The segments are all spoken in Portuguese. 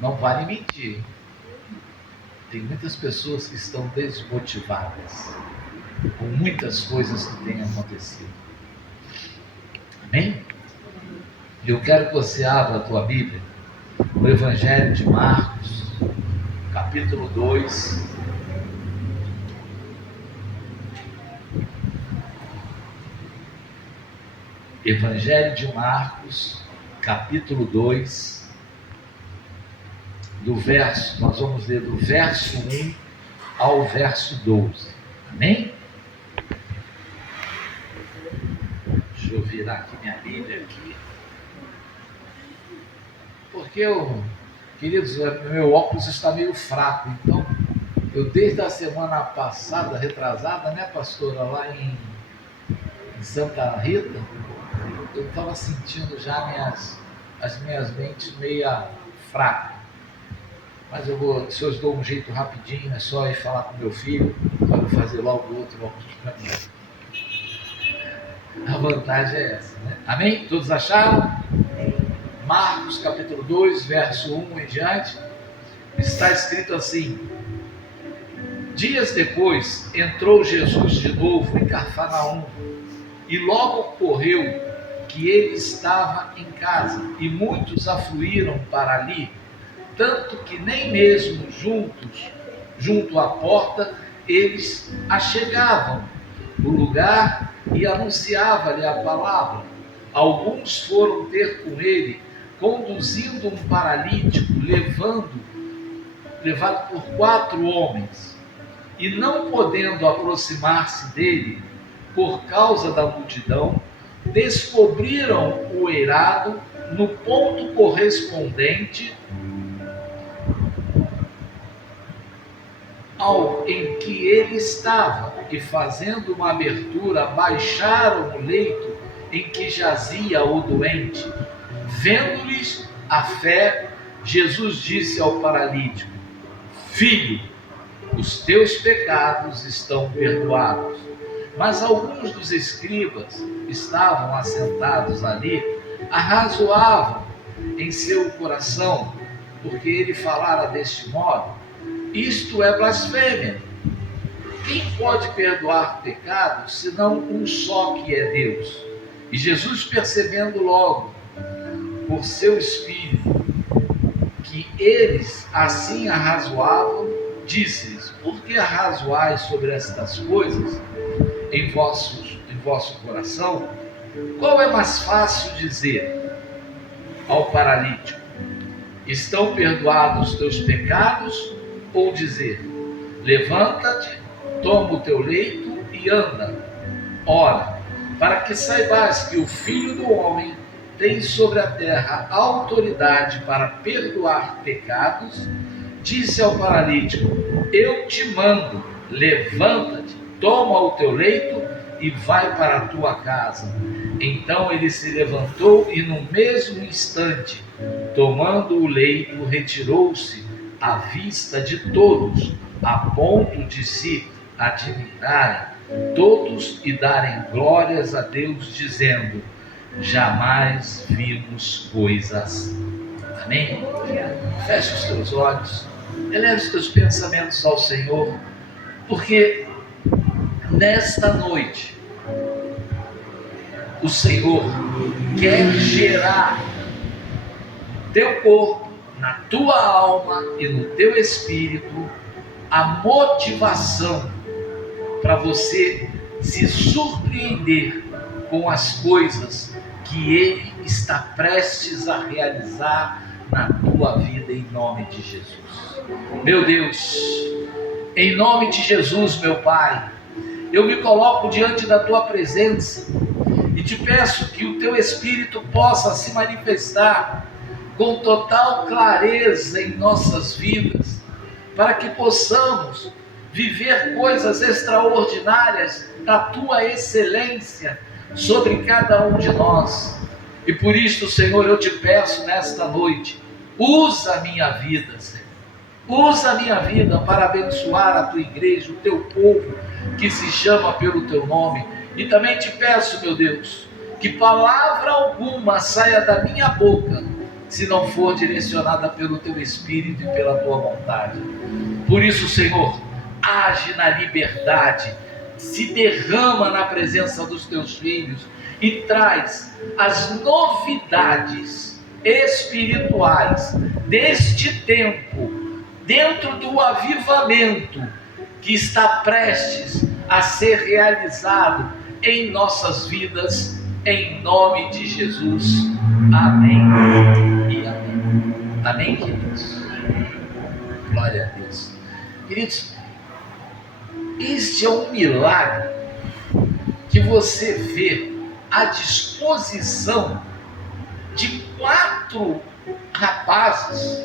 Não vale mentir. Tem muitas pessoas que estão desmotivadas com muitas coisas que têm acontecido. Amém? Eu quero que você abra a tua Bíblia no Evangelho de Marcos, capítulo 2. Evangelho de Marcos, capítulo 2, nós vamos ler do verso 1 ao verso 12. Amém? Deixa eu virar aqui minha Bíblia aqui. Porque queridos, meu óculos está meio fraco, então eu desde a semana passada, retrasada, né, pastora, lá em Santa Rita, eu estava sentindo já as minhas mentes meia fracas. Mas se eu dou um jeito rapidinho, é só ir falar com meu filho, para eu fazer logo o outro óculos para mim. A vantagem é essa, né? Amém? Todos acharam? Marcos capítulo 2, verso 1 em diante, está escrito assim: dias depois entrou Jesus de novo em Cafarnaum, e logo ocorreu que ele estava em casa, e muitos afluíram para ali, tanto que nem mesmo junto à porta, eles achegavam o lugar e anunciava-lhe a palavra. Alguns foram ter com ele, conduzindo um paralítico, levado por 4 homens, e não podendo aproximar-se dele por causa da multidão, descobriram o eirado no ponto correspondente ao em que ele estava, e fazendo uma abertura, baixaram o leito em que jazia o doente. Vendo-lhes a fé, Jesus disse ao paralítico: filho, os teus pecados estão perdoados. Mas alguns dos escribas estavam assentados ali, arrazoavam em seu coração, porque ele falara deste modo: isto é blasfêmia. Quem pode perdoar pecados, senão um só, que é Deus? E Jesus, percebendo logo por seu espírito que eles assim arrazoavam, disse-lhes: por que arrazoais sobre estas coisas em vosso coração? Qual é mais fácil dizer ao paralítico: estão perdoados os teus pecados? Ou dizer: levanta-te, toma o teu leito e anda? Ora, para que saibais que o Filho do Homem tem sobre a terra autoridade para perdoar pecados, disse ao paralítico: eu te mando, levanta-te, toma o teu leito e vai para a tua casa. Então ele se levantou e no mesmo instante, tomando o leito, retirou-se à vista de todos, a ponto de se admirarem todos e darem glórias a Deus, dizendo: jamais vimos coisas. Amém? Feche os teus olhos, eleve os teus pensamentos ao Senhor, porque nesta noite o Senhor quer gerar no teu corpo, na tua alma e no teu espírito a motivação para você se surpreender com as coisas que Ele está prestes a realizar na tua vida, em nome de Jesus. Meu Deus, em nome de Jesus, meu Pai, eu me coloco diante da tua presença e te peço que o teu Espírito possa se manifestar com total clareza em nossas vidas, para que possamos viver coisas extraordinárias da tua excelência sobre cada um de nós. E por isso, Senhor, eu te peço nesta noite, usa a minha vida, Senhor. Usa a minha vida para abençoar a tua igreja, o teu povo que se chama pelo teu nome. E também te peço, meu Deus, que palavra alguma saia da minha boca se não for direcionada pelo teu Espírito e pela tua vontade. Por isso, Senhor, age na liberdade, se derrama na presença dos teus filhos e traz as novidades espirituais deste tempo, dentro do avivamento que está prestes a ser realizado em nossas vidas, em nome de Jesus. Amém e amém. Amém, queridos? Glória a Deus. Queridos, este é um milagre que você vê à disposição de 4 rapazes.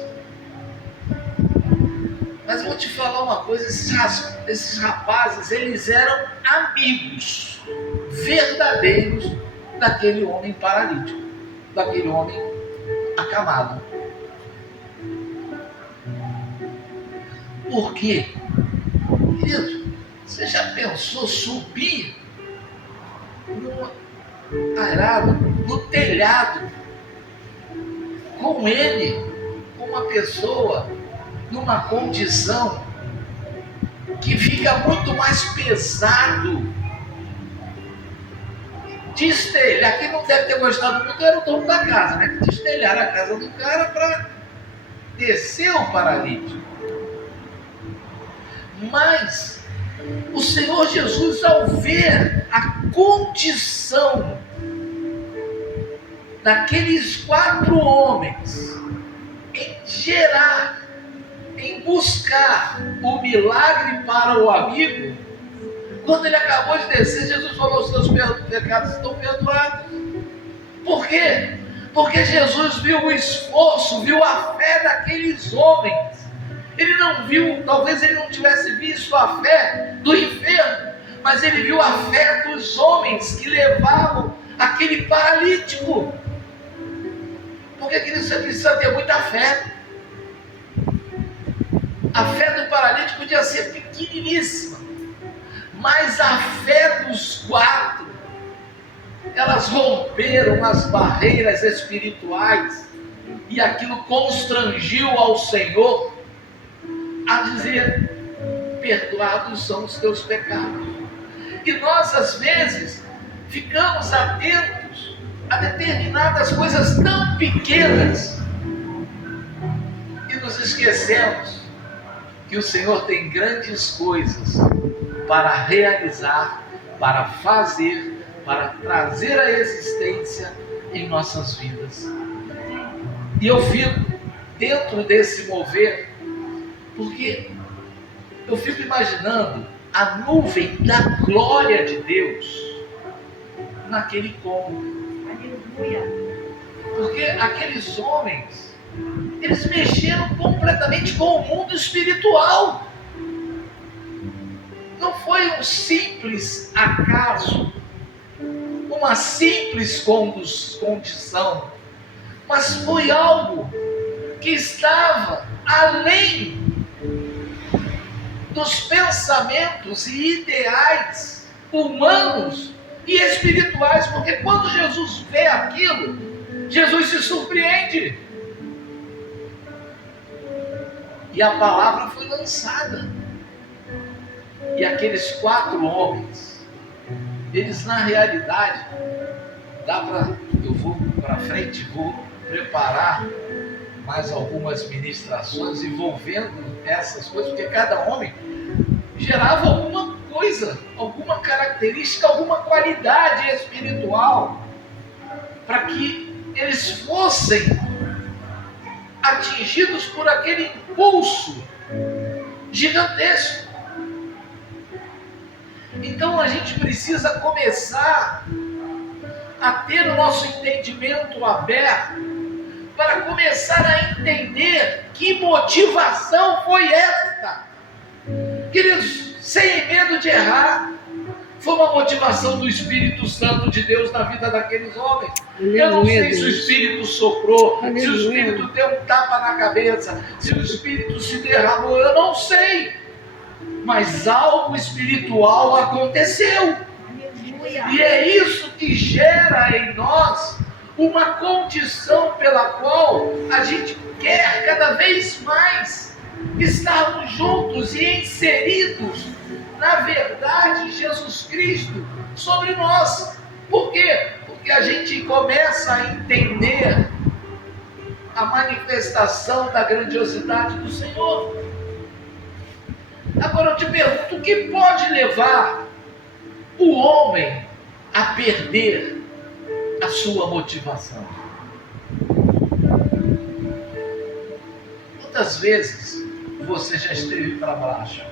Mas vou te falar uma coisa, esses rapazes, eles eram amigos verdadeiros daquele homem paralítico, daquele homem acamado. Por quê? Querido, você já pensou subir no telhado com ele, com uma pessoa numa condição que fica muito mais pesado? Destelhar, quem não deve ter gostado muito era o dono da casa, né? Que destelharam a casa do cara para descer o paralítico. Mas o Senhor Jesus, ao ver a condição daqueles 4 homens em gerar, em buscar o milagre para o amigo, quando ele acabou de descer, Jesus falou: os seus pecados estão perdoados. Por quê? Porque Jesus viu o esforço, viu a fé daqueles homens. Ele não viu, talvez ele não tivesse visto a fé do enfermo, mas ele viu a fé dos homens que levavam aquele paralítico. Porque você precisa ter muita fé. A fé do paralítico podia ser pequeniníssima, mas a fé dos 4, elas romperam as barreiras espirituais, e aquilo constrangiu ao Senhor a dizer: perdoados são os teus pecados. E nós, às vezes, ficamos atentos a determinadas coisas tão pequenas e nos esquecemos que o Senhor tem grandes coisas para realizar, para fazer, para trazer à existência em nossas vidas. E eu fico dentro desse mover, porque eu fico imaginando a nuvem da glória de Deus naquele cômodo. Porque aqueles homens, eles mexeram completamente com o mundo espiritual. Não foi um simples acaso, uma simples condição, mas foi algo que estava além dos pensamentos e ideais humanos e espirituais, porque quando Jesus vê aquilo, Jesus se surpreende. E a palavra foi lançada. E aqueles 4 homens, eles na realidade, eu vou para frente, vou preparar mais algumas ministrações envolvendo essas coisas, porque cada homem gerava alguma coisa, alguma característica, alguma qualidade espiritual, para que eles fossem atingidos por aquele impulso gigantesco. Então a gente precisa começar a ter o nosso entendimento aberto, para começar a entender que motivação foi esta. Queridos, sem medo de errar, foi uma motivação do Espírito Santo de Deus na vida daqueles homens. Eu não sei se o Espírito soprou, se o Espírito deu um tapa na cabeça, se o Espírito se derramou, eu não sei. Mas algo espiritual aconteceu. E é isso que gera em nós uma condição pela qual a gente quer cada vez mais estarmos juntos e inseridos na verdade de Jesus Cristo sobre nós. Por quê? Porque a gente começa a entender a manifestação da grandiosidade do Senhor. Agora eu te pergunto, o que pode levar o homem a perder a sua motivação? Quantas vezes você já esteve para baixo?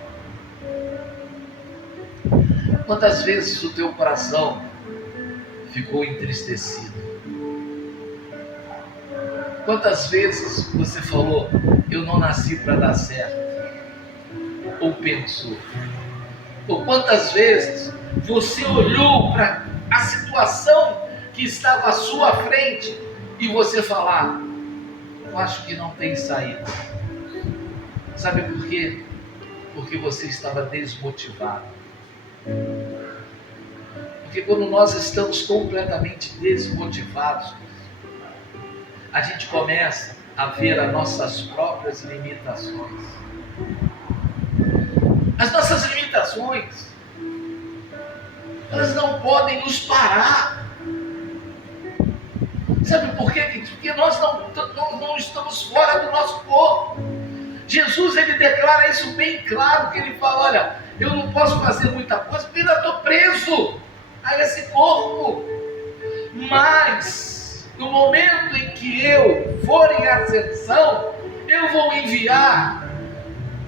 Quantas vezes o teu coração ficou entristecido? Quantas vezes você falou, eu não nasci para dar certo? Ou pensou? Ou quantas vezes você olhou para a situação que estava à sua frente e você falar, eu acho que não tem saída. Sabe por quê? Porque você estava desmotivado. Porque quando nós estamos completamente desmotivados, a gente começa a ver as nossas próprias limitações. As nossas limitações, elas não podem nos parar. Sabe por quê? Porque nós não estamos fora do nosso corpo. Jesus, ele declara isso bem claro, que ele fala, olha, eu não posso fazer muita coisa porque ainda estou preso a esse corpo. Mas, no momento em que eu for em ascensão, eu vou enviar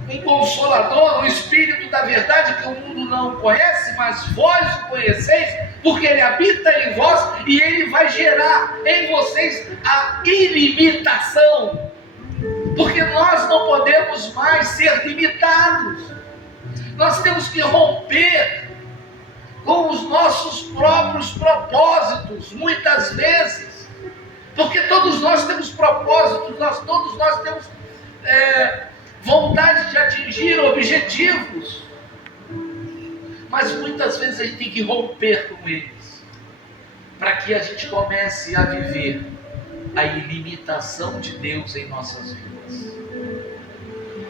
um Consolador, o Espírito da verdade, que o mundo não conhece, mas vós o conheceis, porque ele habita em vós e ele vai gerar em vocês a ilimitação. Porque nós não podemos mais ser limitados. Nós temos que romper com os nossos próprios propósitos, muitas vezes. Porque todos nós temos propósitos, todos nós temos vontade de atingir objetivos. Mas muitas vezes a gente tem que romper com eles, para que a gente comece a viver a ilimitação de Deus em nossas vidas.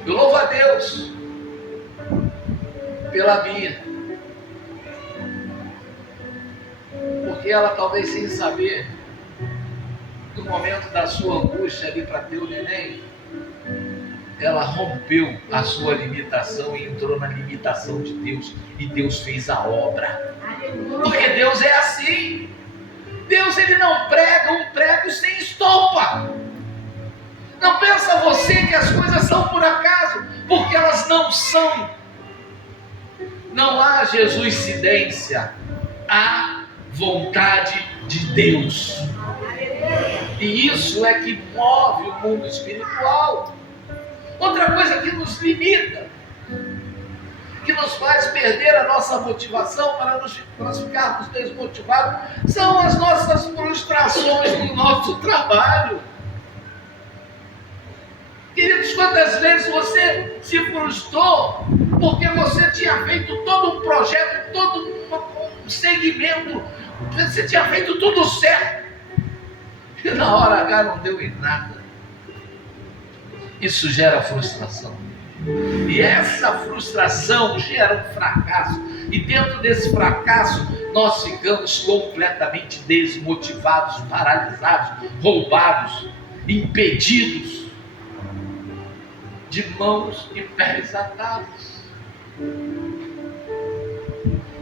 Eu louvo a Deus pela Bia, porque ela talvez sem saber, no momento da sua angústia ali para ter o neném, ela rompeu a sua limitação e entrou na limitação de Deus, e Deus fez a obra. Porque Deus é assim. Deus, ele não prega um prego sem estopa. Não pensa você que as coisas são por acaso, porque elas não são. Não há Jesuscidência, há vontade de Deus. E isso é que move o mundo espiritual. Outra coisa que nos limita, que nos faz perder a nossa motivação para nós ficarmos desmotivados, são as nossas frustrações no nosso trabalho. Queridos, quantas vezes você se frustrou porque você tinha feito todo um projeto, todo um segmento, você tinha feito tudo certo, e na hora H não deu em nada. Isso gera frustração. E essa frustração gera um fracasso. E dentro desse fracasso, nós ficamos completamente desmotivados, paralisados, roubados, impedidos, de mãos e pés atados.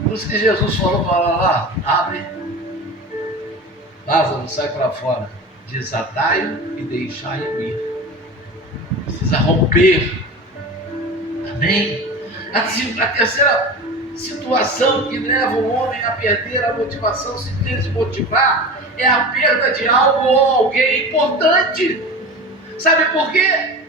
Por isso que Jesus falou para lá, abre, Lázaro, sai para fora, desatai-o e deixai-o ir. Precisa romper. Amém? A terceira situação que leva o homem a perder a motivação, se desmotivar, é a perda de algo ou alguém importante. Sabe por quê?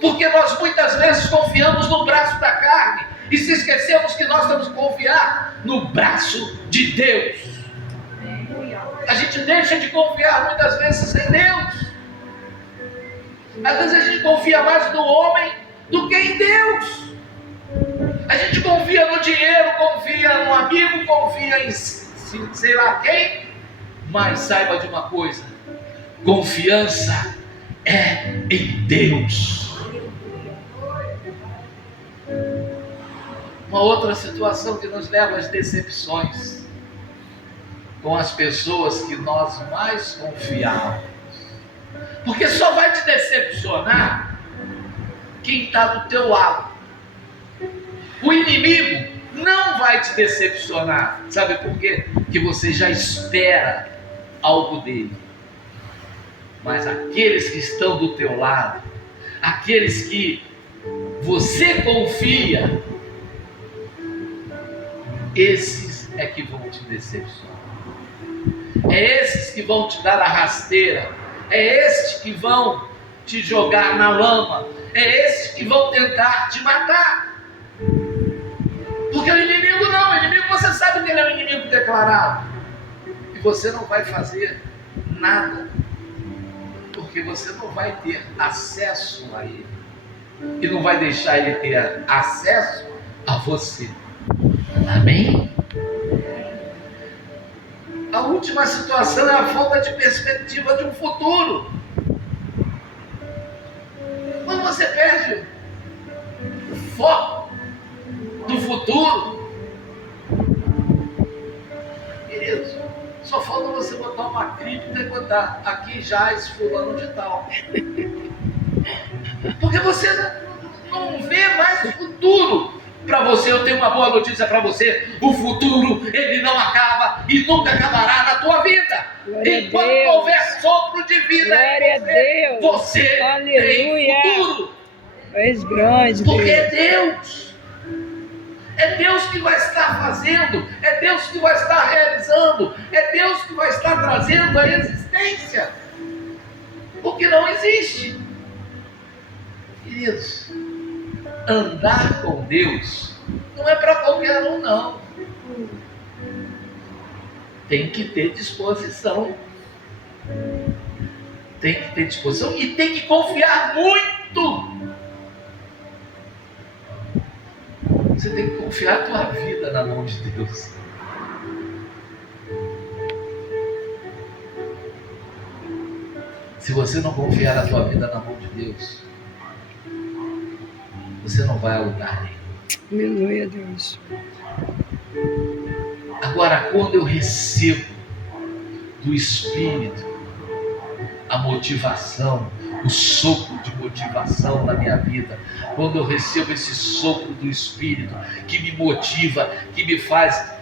Porque nós muitas vezes confiamos no braço da carne e se esquecemos que nós temos que confiar no braço de Deus. A gente deixa de confiar muitas vezes em Deus. Às vezes a gente confia mais no homem do que em Deus. A gente confia no dinheiro, confia no amigo, confia em sei lá quem. Mas saiba de uma coisa, Confiança é em Deus. Uma outra situação que nos leva às decepções com as pessoas que nós mais confiamos. Porque só vai te decepcionar quem está do teu lado. O inimigo não vai te decepcionar. Sabe por quê? Porque você já espera algo dele. Mas aqueles que estão do teu lado, aqueles que você confia, esses é que vão te decepcionar. É esses que vão te dar a rasteira. É esses que vão te jogar na lama. É esses que vão tentar te matar. Porque o inimigo não. O inimigo, você sabe que ele é um inimigo declarado. E você não vai fazer nada. Porque você não vai ter acesso a ele. E não vai deixar ele ter acesso a você. Amém? A última situação é a falta de perspectiva de um futuro. Quando você perde o foco do futuro, queridos, só falta você botar uma cripta e botar aqui jaz fulano de tal. Porque você não vê mais o futuro. Para você, eu tenho uma boa notícia para você: o futuro, ele não acaba e nunca acabará na tua vida. Glória enquanto houver sopro de vida em você, tem futuro. És grande, porque Deus. é Deus. É Deus que vai estar fazendo, é Deus que vai estar realizando, é Deus que vai estar trazendo a existência o que não existe. Queridos, andar com Deus não é para qualquer um, não. Tem que ter disposição. Tem que ter disposição e tem que confiar muito. Você tem que confiar a tua vida na mão de Deus. Se você não confiar a tua vida na mão de Deus, você não vai a lugar nenhum. Aleluia, Deus. Agora, quando eu recebo do Espírito a motivação, o sopro de motivação na minha vida, quando eu recebo esse sopro do Espírito que me motiva, que me faz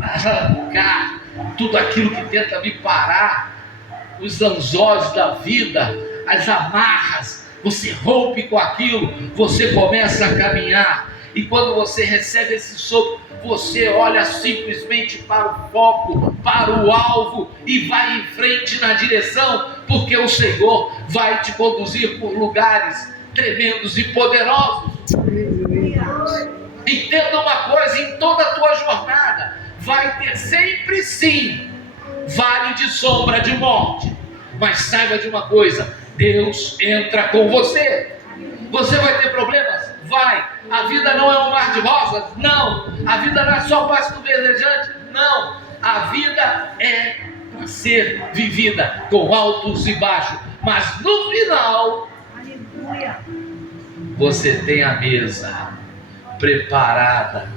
arrancar tudo aquilo que tenta me parar, os anzóis da vida, as amarras, você rompe com aquilo, você começa a caminhar. E quando você recebe esse sopro, você olha simplesmente para o foco, para o alvo e vai em frente na direção, porque o Senhor vai te conduzir por lugares tremendos e poderosos. Entenda uma coisa: em toda a tua jornada vai ter sempre sim vale de sombra de morte, mas saiba de uma coisa: Deus entra com você. Você vai ter problemas? Vai. A vida não é um mar de rosas? Não. A vida não é só pasto verdejante? Não. A vida é para ser vivida com altos e baixos, mas no final, você tem a mesa preparada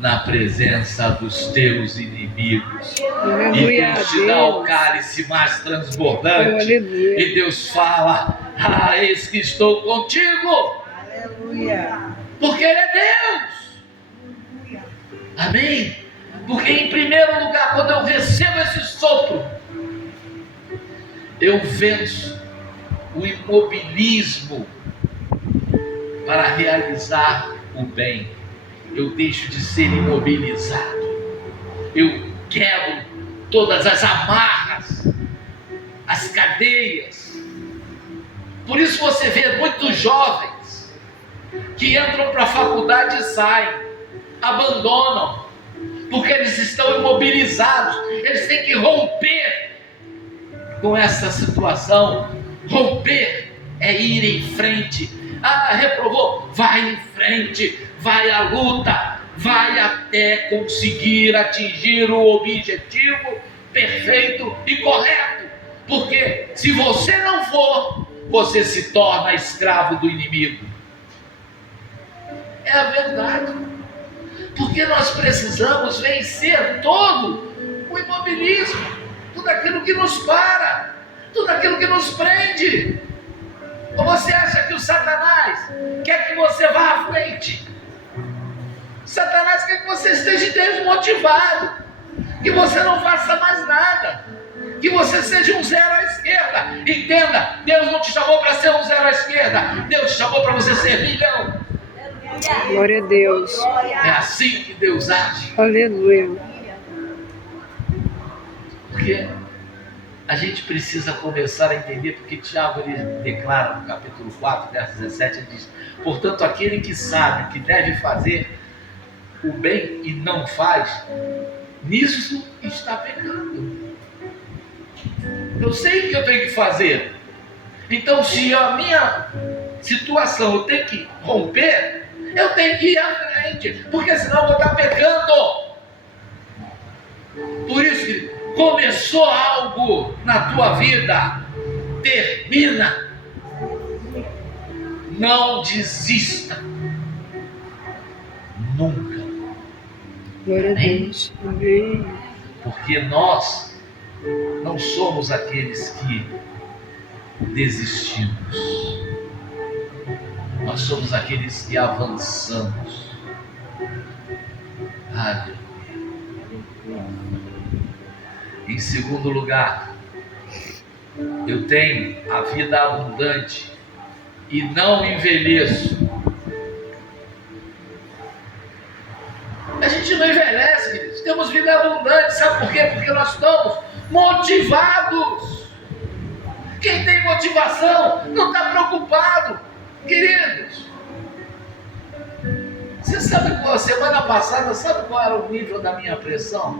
na presença dos teus inimigos. Aleluia, E Deus te dá o cálice mais transbordante. Aleluia. E Deus fala: ah, eis que estou contigo. Aleluia. Porque Ele é Deus. Amém? Porque em primeiro lugar, quando eu recebo esse sopro, eu venço o imobilismo para realizar o bem. Eu deixo de ser imobilizado. Eu quebro todas as amarras, as cadeias. Por isso você vê muitos jovens que entram para a faculdade e saem, abandonam, porque eles estão imobilizados. Eles têm que romper com essa situação. Romper é ir em frente. Ah, reprovou? Vai em frente, vai à luta, vai até conseguir atingir o objetivo perfeito e correto. Porque se você não for, você se torna escravo do inimigo. É a verdade. Porque nós precisamos vencer todo o imobilismo, tudo aquilo que nos para, tudo aquilo que nos prende. Ou você acha que o Satanás quer que você vá à frente? Satanás quer que você esteja desmotivado, que você não faça mais nada, que você seja um zero à esquerda. Entenda, Deus não te chamou para ser um zero à esquerda, Deus te chamou para você ser milhão. Glória a Deus. É assim que Deus age. Aleluia. Porque a gente precisa começar a entender, porque Tiago ele declara no capítulo 4, verso 17, ele diz: portanto, aquele que sabe que deve fazer o bem e não faz, nisso está pecando. Eu sei o que eu tenho que fazer. Então, se a minha situação eu tenho que romper, eu tenho que ir à frente, porque senão eu vou estar pecando. Por isso que começou algo na tua vida, termina. Não desista. Nunca. Glória a Deus. Amém. Porque nós não somos aqueles que desistimos. Nós somos aqueles que avançamos. Aleluia. Em segundo lugar, eu tenho a vida abundante e não envelheço. A gente não envelhece, queridos. Temos vida abundante. Sabe por quê? Porque nós estamos motivados. Quem tem motivação não está preocupado, queridos. Você sabe qual, semana passada, sabe qual era o nível da minha pressão?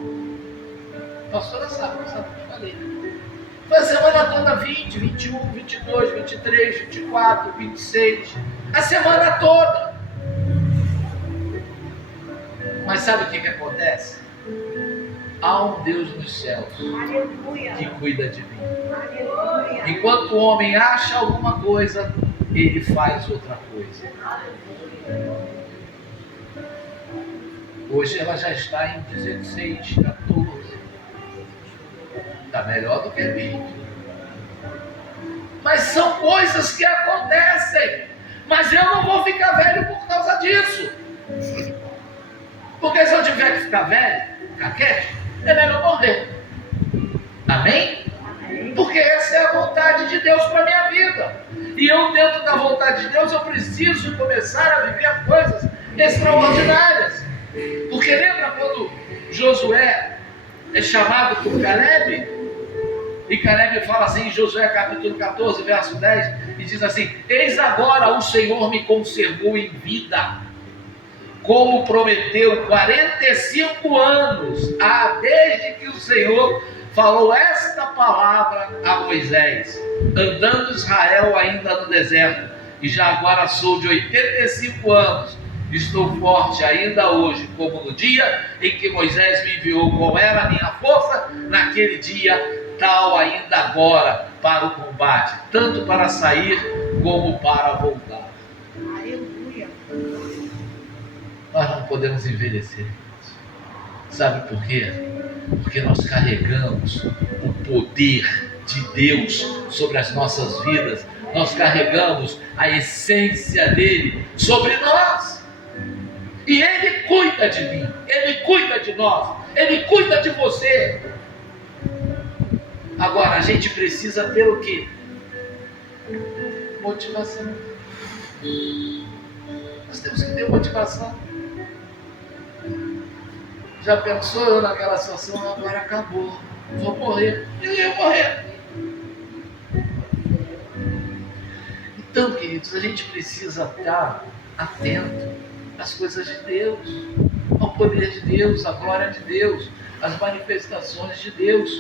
A pastora sabe o que eu falei. Foi a semana toda 20, 21, 22, 23, 24, 26. A semana toda. Mas sabe o que acontece? Há um Deus nos céus que cuida de mim. Enquanto o homem acha alguma coisa, ele faz outra coisa. Hoje ela já está em 16, 14. Está melhor do que 20. Mas são coisas que acontecem. Mas eu não vou ficar velho por causa disso. Porque se eu tiver que ficar velho, ficar quieto, é melhor morrer. Amém? Porque essa é a vontade de Deus para a minha vida. E eu, dentro da vontade de Deus, eu preciso começar a viver coisas extraordinárias. Porque lembra quando Josué é chamado por Caleb? E Caleb fala assim em Josué capítulo 14, verso 10, e diz assim: eis agora o Senhor me conservou em vida, como prometeu 45 anos, desde que o Senhor falou esta palavra a Moisés, andando Israel ainda no deserto, e já agora sou de 85 anos, estou forte ainda hoje, como no dia em que Moisés me enviou. Qual era a minha força naquele dia, tal ainda agora para o combate, tanto para sair como para voltar. Aleluia. Nós não podemos envelhecer. Sabe por quê? Porque nós carregamos o poder de Deus sobre as nossas vidas. Nós carregamos a essência dele sobre nós. E ele cuida de mim, ele cuida de nós, ele cuida de você. Agora a gente precisa ter o quê? Motivação. Nós temos que ter motivação. Já pensou eu naquela situação? Agora acabou, vou morrer. Eu ia morrer. Então, queridos, a gente precisa estar atento às coisas de Deus, ao poder de Deus, à glória de Deus, às manifestações de Deus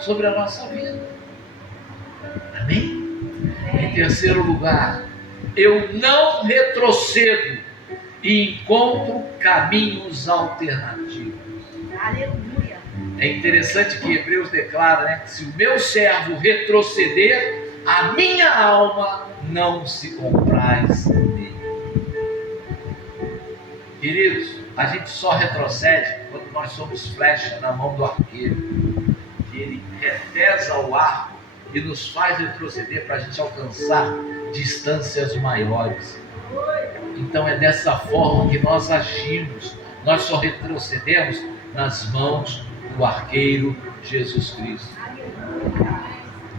sobre a nossa vida. Amém? Em terceiro lugar, eu não retrocedo e encontro caminhos alternativos. Aleluia. É interessante que Hebreus declara, né, que se o meu servo retroceder, a minha alma não se compraz nele. Queridos, a gente só retrocede quando nós somos flecha na mão do arqueiro, que ele retesa o arco e nos faz retroceder para a gente alcançar distâncias maiores. Então é dessa forma que nós agimos. Nós só retrocedemos nas mãos do arqueiro Jesus Cristo.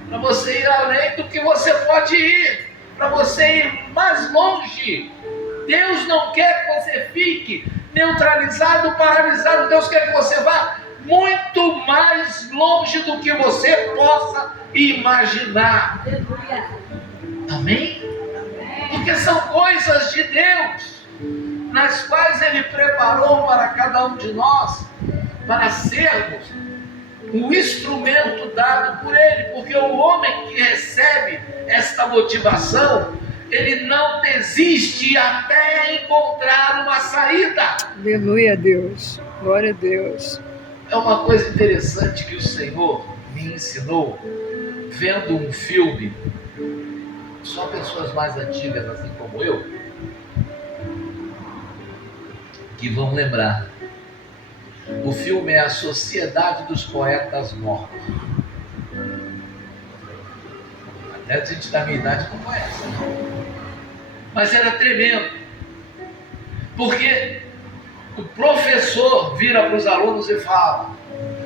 Para você ir além do que você pode ir, para você ir mais longe. Deus não quer que você fique neutralizado, paralisado. Deus quer que você vá muito mais longe do que você possa imaginar. Amém? Porque são coisas de Deus, nas quais Ele preparou para cada um de nós, para sermos um instrumento dado por Ele. Porque o homem que recebe esta motivação, ele não desiste até encontrar uma saída. Aleluia a Deus. Glória a Deus. É uma coisa interessante que o Senhor me ensinou vendo um filme. Só pessoas mais antigas, assim como eu, que vão lembrar. O filme é A Sociedade dos Poetas Mortos. Até a gente da minha idade não conhece, né? Mas era tremendo. Porque o professor vira para os alunos e fala: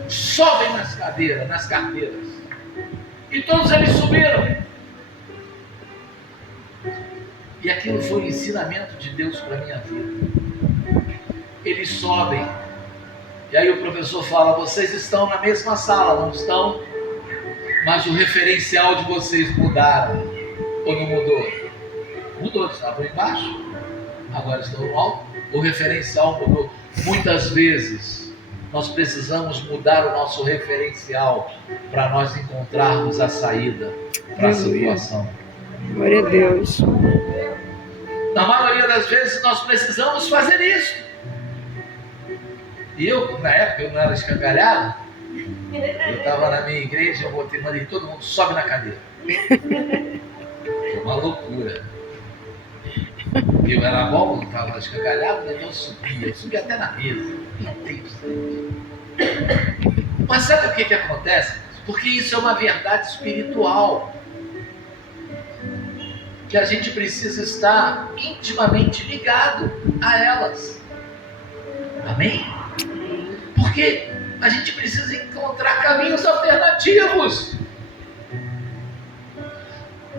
sobem nas cadeiras, nas carteiras. E todos eles subiram. E aquilo foi um ensinamento de Deus para a minha vida. Eles sobem. E aí o professor fala: vocês estão na mesma sala, não estão? Mas o referencial de vocês mudaram. Ou não mudou? Mudou, estavam embaixo, agora estão no alto. O referencial mudou. Muitas vezes nós precisamos mudar o nosso referencial para nós encontrarmos a saída para a situação. Glória a Deus. Na maioria das vezes nós precisamos fazer isso. E eu, na época, eu não era escangalhado. Eu estava na minha igreja, eu mandei todo mundo: sobe na cadeira. Foi uma loucura. Eu era bom, não estava escangalhado, então eu subia até na mesa. Mas sabe o que acontece? Porque isso é uma verdade espiritual, que a gente precisa estar intimamente ligado a elas. Amém? Porque a gente precisa encontrar caminhos alternativos.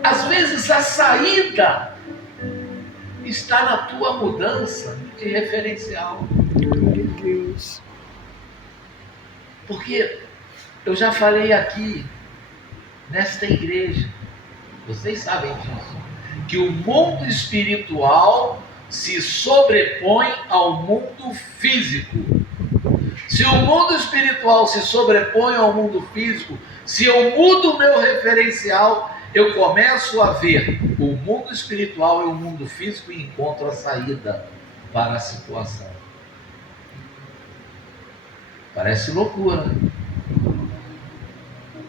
Às vezes a saída está na tua mudança de referencial. Glória a Deus. Porque eu já falei aqui, nesta igreja, vocês sabem disso, que o mundo espiritual se sobrepõe ao mundo físico. Se o mundo espiritual se sobrepõe ao mundo físico, se eu mudo o meu referencial, eu começo a ver o mundo espiritual e o mundo físico e encontro a saída para a situação. Parece loucura, né?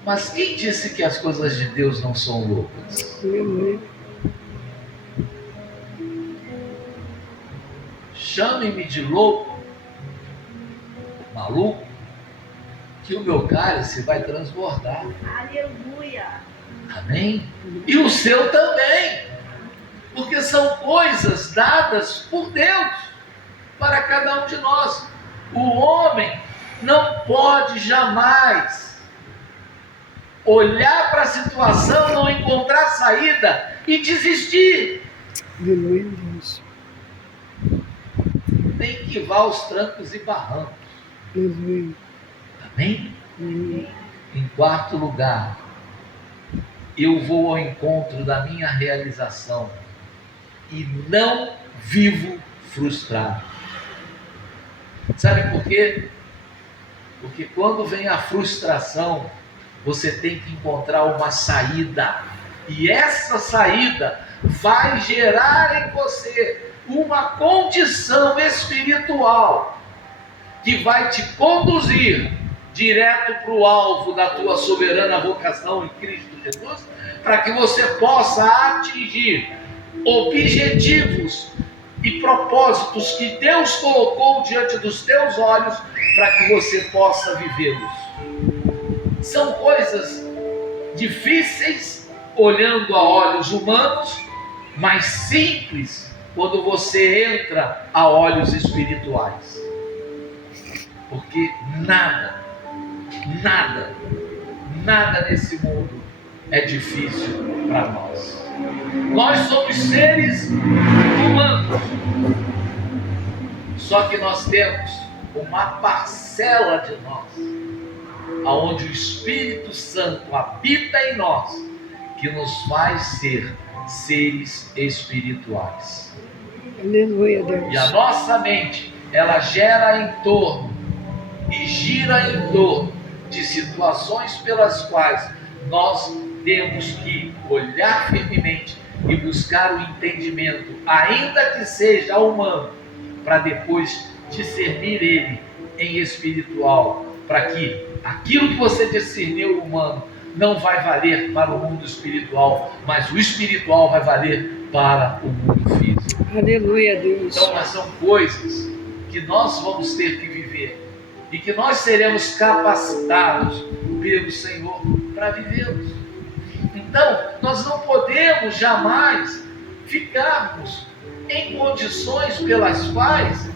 Mas quem disse que as coisas de Deus não são loucas? Chame-me de louco, maluco, que o meu cálice vai transbordar. Aleluia! Amém? E o seu também. Porque são coisas dadas por Deus para cada um de nós. O homem não pode jamais olhar para a situação, não encontrar saída e desistir. Aleluia, Deus. Tem que ir aos trancos e barrancos. Aleluia. Amém? Amém. Em quarto lugar, eu vou ao encontro da minha realização e não vivo frustrado. Sabe por quê? Porque quando vem a frustração, você tem que encontrar uma saída. E essa saída vai gerar em você uma condição espiritual que vai te conduzir direto para o alvo da tua soberana vocação em Cristo Jesus, para que você possa atingir objetivos e propósitos que Deus colocou diante dos teus olhos para que você possa vivê-los. São coisas difíceis olhando a olhos humanos, mas simples quando você entra a olhos espirituais. Porque nada nesse mundo é difícil para nós. Nós somos seres humanos, só que nós temos uma parcela de nós, aonde o Espírito Santo habita em nós, que nos faz ser seres espirituais. Aleluia, Deus. E a nossa mente, ela gera em torno e gira em torno de situações pelas quais nós temos que olhar firmemente e buscar o entendimento, ainda que seja humano, para depois discernir ele em espiritual, para que aquilo que você discerniu humano não vai valer para o mundo espiritual, mas o espiritual vai valer para o mundo físico. Aleluia, Deus. Então, mas são coisas que nós vamos ter que viver e que nós seremos capacitados pelo Senhor para vivê-los. Então, nós não podemos jamais ficarmos em condições pelas quais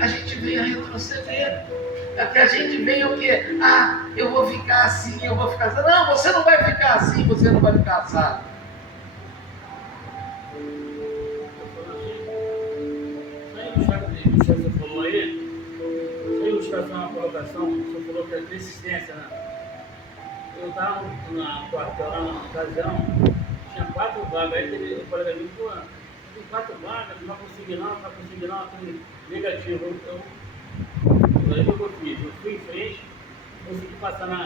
a gente venha retroceder. É que a gente venha o quê? Eu vou ficar assim, eu vou ficar assim. Não, você não vai ficar assim, você não vai ficar assado. Você falou aí, sem ilustração na colocação, você falou que é persistência, né? Eu estava na quartel, lá na ocasião, tinha 4 vagas, aí teve um colega meu que falou, tem 4 vagas, não vai conseguir não, aquele negativo. Aí o que eu fiz? Eu fui em frente, consegui passar na